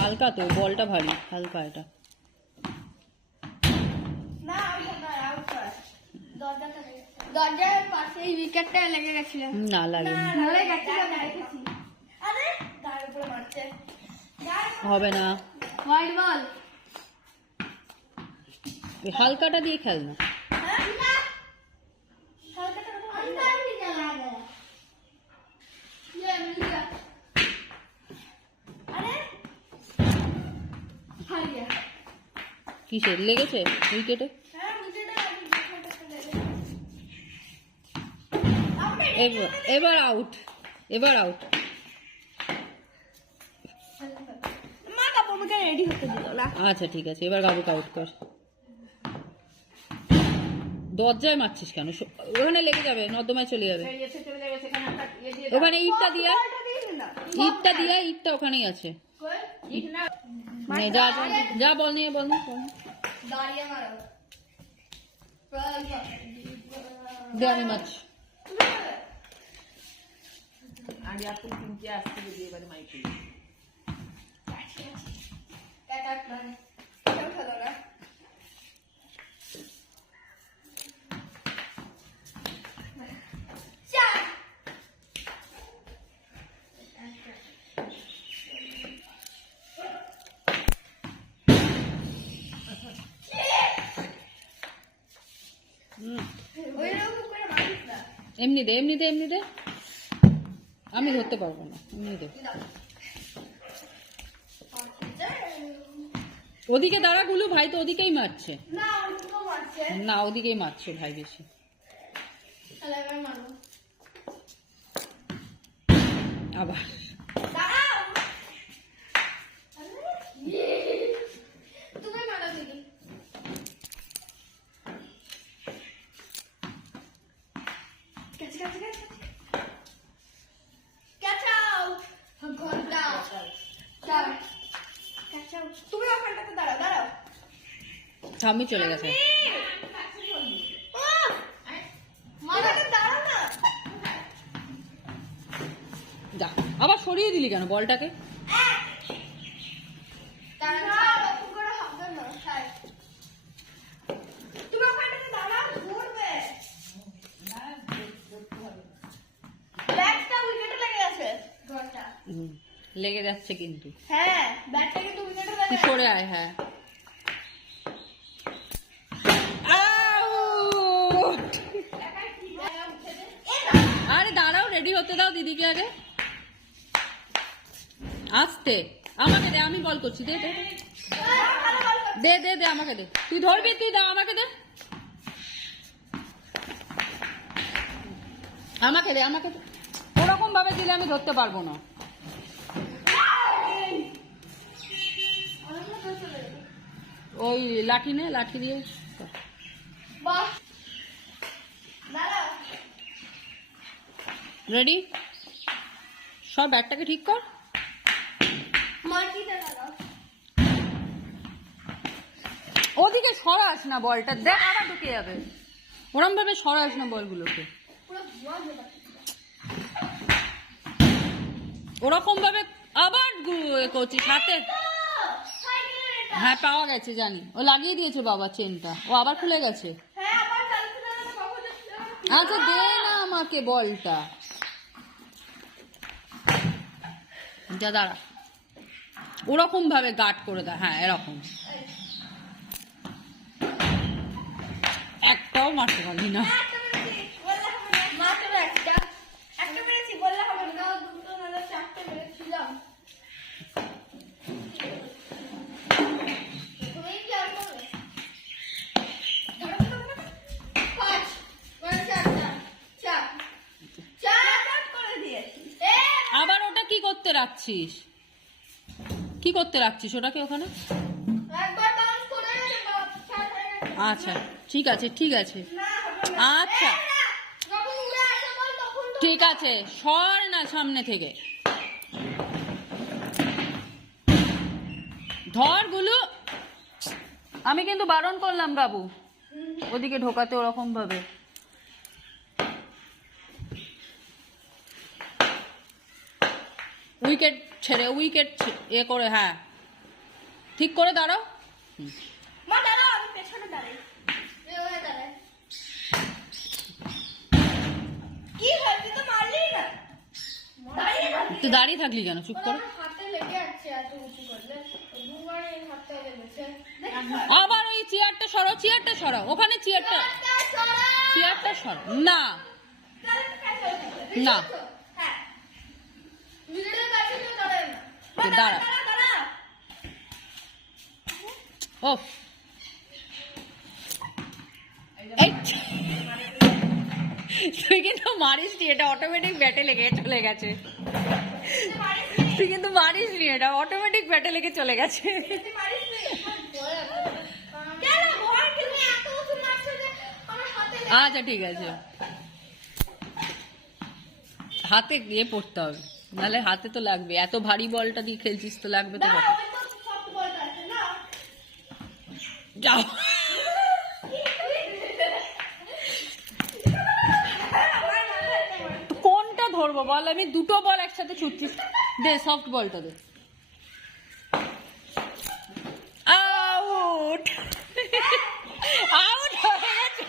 হালকা তো, বলটা ভারী, হালকা এটা। দরজার পাশে এই উইকেটটা লেগে গেছিল। না লাগে হবে না, হোয়াইট বল হালকাটা দিয়ে খেল না। কিসের লেগেছে উইকেটে? এবার আউট, এবার আউট। আচ্ছা ঠিক আছে, এবার বাবুকে আউট কর। দরজায় মারছিস কেন? ওখানে লেগে যাবে, নর্দমায় চলে যাবে। ওখানে ইটটা দিয়া, ইটটা দিয়া, ইটটা ওখানেই আছে। যা যা, বল নিয়ে, বল না, দে আমি মাছ। এমনি দে, এমনি দে, এমনি দে, আমি ধরতে পারবো না, এমনি দে। ওদিকে দাঁড়া গুলু, ভাই তো ওদিকেই মারছে। না ওদিকেই মারছে ভাই বেশি। আবার স্বামী চলে গেছে। যা, আবার সরিয়ে দিলি কেন বলটাকে? লেগে যাচ্ছে কিন্তু। হ্যাঁ, ব্যাটটা কিন্তু উইকেটে লেগে তুই সরে আয়। হ্যাঁ আরে দাঁড়াও, রেডি হতে দাও দিদিকে আগে। আসতে আমাকে দে, আমি বল করছি। দে দে দে দে দে, আমাকে দে। তুই ধরবি, তুই দাও, আমাকে দে, আমাকে দে, আমাকে দে। ওরকম ভাবে দিলে আমি ধরতে পারবো না। ওই লাঠি নে, লাঠি দিয়ে। রেডি? সব ব্যাটটাকে ঠিক কর। ওদিকে সরাস না বলটা, দেখ আবার ঢুকে যাবে। ওরম ভাবে সরাস না বলগুলোকে, ওরকম ভাবে আবার করছিস হাতে। হ্যাঁ পাওয়া গেছে, জানি। ও লাগিয়ে দিয়েছে বাবা চেনটা, ও আবার খুলে গেছে। আচ্ছা দে না আমাকে বলটা। যা দাঁড়া, ওরকম ভাবে গার্ড করে দেয়। হ্যাঁ এরকম। একটাও মারতে পারলি না। আবার ওটা কি করতে রাখছিস? কি করতে রাখছিস ওটাকে ওখানে? আচ্ছা ঠিক আছে, ঠিক আছে, আচ্ছা ঠিক আছে, সর না সামনে থেকে। ধর গুলু, আমি কিন্তু বারণ করলাম বাবু ওদিকে ঢোকাতে ওরকম ভাবে। উইকেট ছেড়ে এ করে, হ্যাঁ ঠিক করে দাঁড়াও। মা দাঁড়াও, আমি পেছনে দাঁড়াই। এভাবে দাঁড়াই। কি হয়েছে, তো মারলি না? দাঁড়িয়ে থাকলি। তুই দাঁড়িয়ে থাকলি কেন? চুপ করে। হাতে লেগে আছে এত উঁচু করলে। দুবার এই হাতটা লেগেছে। আবার ওই চেয়ারটা সরাও, ওখানে চেয়ারটা সরাও। না না, হ্যাঁ, মিডলের কাছে তো দাঁড়ায় না। দাঁড়া। ও এই তুই কিন্তু মারিস নি, এটা অটোমেটিক ব্যাটে লেগে চলে গেছে। তুই কিন্তু মারিস নি, এটা অটোমেটিক ব্যাটে লেগে চলে গেছে। আচ্ছা ঠিক আছে, হাতে গিয়ে পড়তে হবে, নাহলে হাতে তো লাগবে। এত ভারী বলটা দিয়ে খেলছিস তো লাগবে তো বটে। যাও, কোনটা ধরবো বল? আমি দুটো বল একসাথে ছুটছিস। দে সফট বলটা দে। আউট, আউট হয়ে গেছে।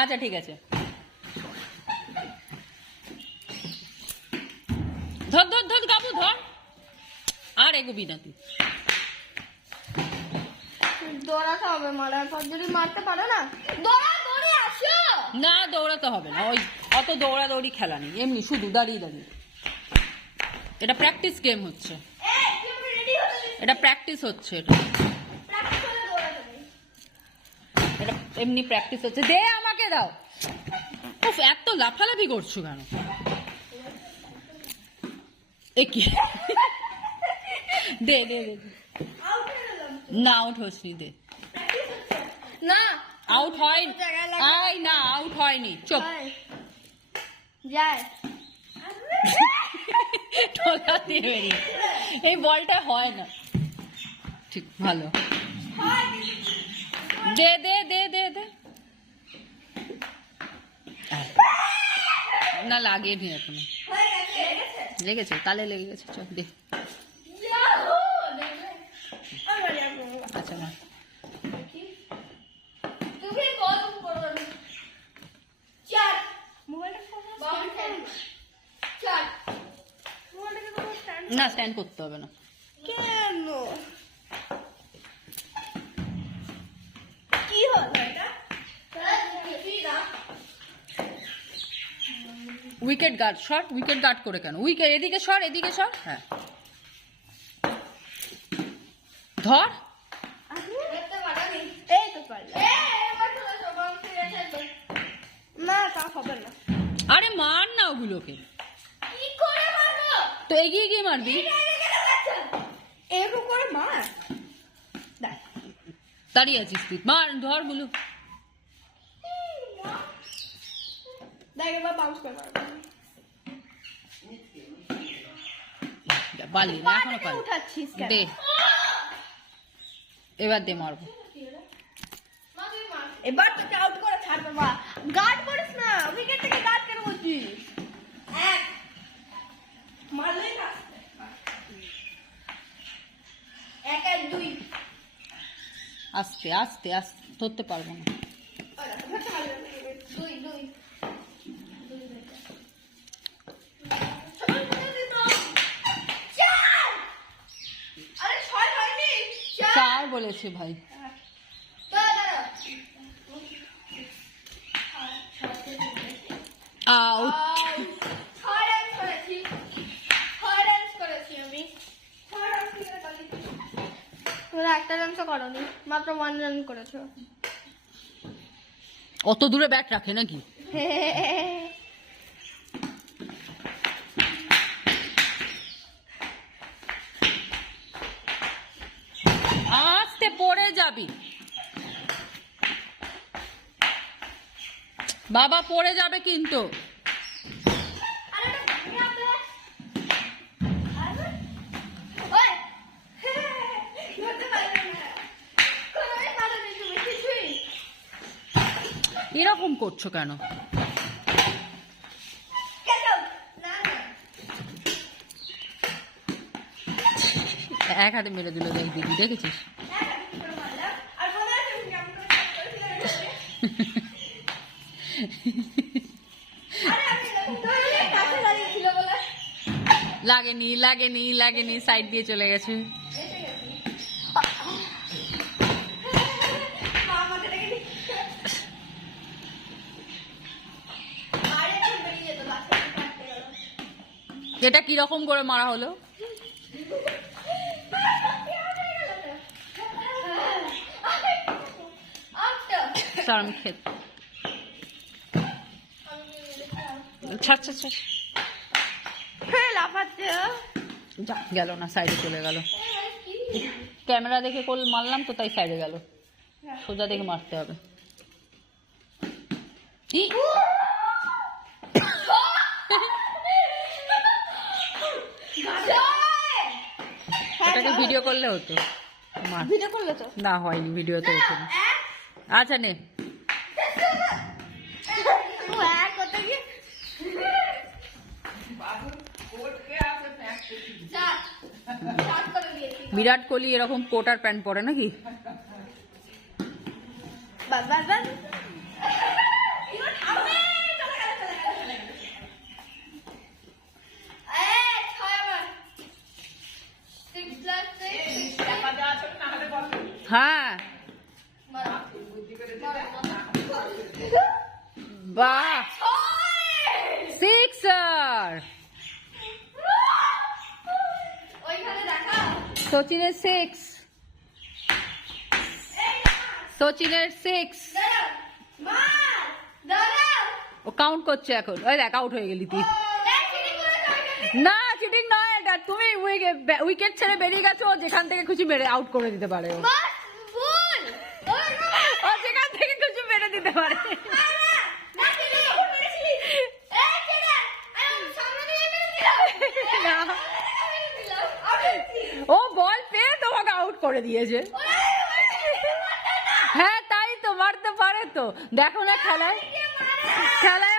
আচ্ছা ঠিক আছে, ধর ধর ধর গাবু ধর, আর এগোবি না তুই। দৌড়াতে হবে, মারার পর যদি মারতে পারো না, দৌড়ে আসো। না দৌড়াতে হবে না, ওই অত দৌড়াদৌড়ি খেলা নেই, এমনি শুধু দাঁড়িয়ে দাঁড়িয়ে। এটা প্র্যাকটিস গেম হচ্ছে, এটা প্র্যাকটিস হচ্ছে, এটা এমনি প্র্যাকটিস হচ্ছে। দে আমাকে দাও। উফ, এত লাফালাফি করছো কেন? এ কি? দে দে দে। না আউট হসনি, দে। না আউট হয়নি, আই না আউট হয়নি, চুপ। যায় টোলা দিয়ে বেরিয়ে, এই বলটা হয় না ঠিক। ভালো, দে দে দে দে দে। না লাগিয়ে নি এখনো, লেগেছে, কালে লেগে গেছে। চল দে। আচ্ছা মা, না স্ট্যান্ড করতে হবে না। কেন? কি হলো এটা? Wicket guard shot, wicket guard করে কেন? উইকেট এদিকে সর, এদিকে সর। হ্যাঁ ধর। এই তো পারলে। না তা হবে না। আরে মার না ওগুলোকে, কি করে মারবো? তো এগিয়ে গিয়ে মারবি। এরকম করে মার। দাঁড়িয়ে আছিস তুই, মার, ধর গুলো। দেখ এবার বাউন্স করে মারবো। পারলি না, এখনো পারলি। উঠাচ্ছিস কেন? দে, এবার দে মারবো। এবার তো আউট করে ছাড়বে। মা গার্ড করিস না, উইকেট থেকে গার্ড কেন করছিস? এক মারলেই না। এক আর দুই। আস্তে আস্তে আস্তে, ধরতে পারবো না। দুই দুই। আরে ছয় হয়নি, চার বলেছে ভাই। আউট। তোমরা একটা রান তো করোনি, মাত্র 1 রান করেছো। অত দূরে ব্যাট রাখে নাকি? আস্তে পড়ে যাবি বাবা, পড়ে যাবে কিন্তু। করছো কেন? এক হাতে মেরে দিল দেখ দিদি, দেখেছিস? লাগেনি লাগেনি লাগেনি, সাইড দিয়ে চলে গেছে। এটা কিরকম করে মারা হলো? স্যার আমি খেত ছাড় ছাড় ছাড়, যা গেল না, সাইডে চলে গেল। ক্যামেরা দেখে কল মারলাম তো, তাই সাইডে গেল। সোজা দেখে মারতে হবে। এটাকে ভিডিও করলে হতো। ভিডিও করলে তো না, হয়নি, ভিডিওতে হতো না। আচ্ছা নে, বিরাট কোহলি এরকম কোট আর প্যান্ট পরে নাকি? হ্যাঁ, বাহ, সিক্সার। সচিনের সিক্স, সচিনের সিক্স। ও কাউন্ট করছে এখন। ওই দেখ, আউট হয়ে গেলি তুই। না, চিটিং নয় এটা। তুমি উইকেট ছেড়ে বেরিয়ে গেছো, ও যেখান থেকে খুশি মেরে আউট করে দিতে পারে। ও যেখান থেকে খুশি মেরে দিতে পারে। ও বল পেয়ে তোমাকে আউট করে দিয়েছে। হ্যাঁ তাই তো, মারতে পারে তো। দেখো না খেলায়, খেলায়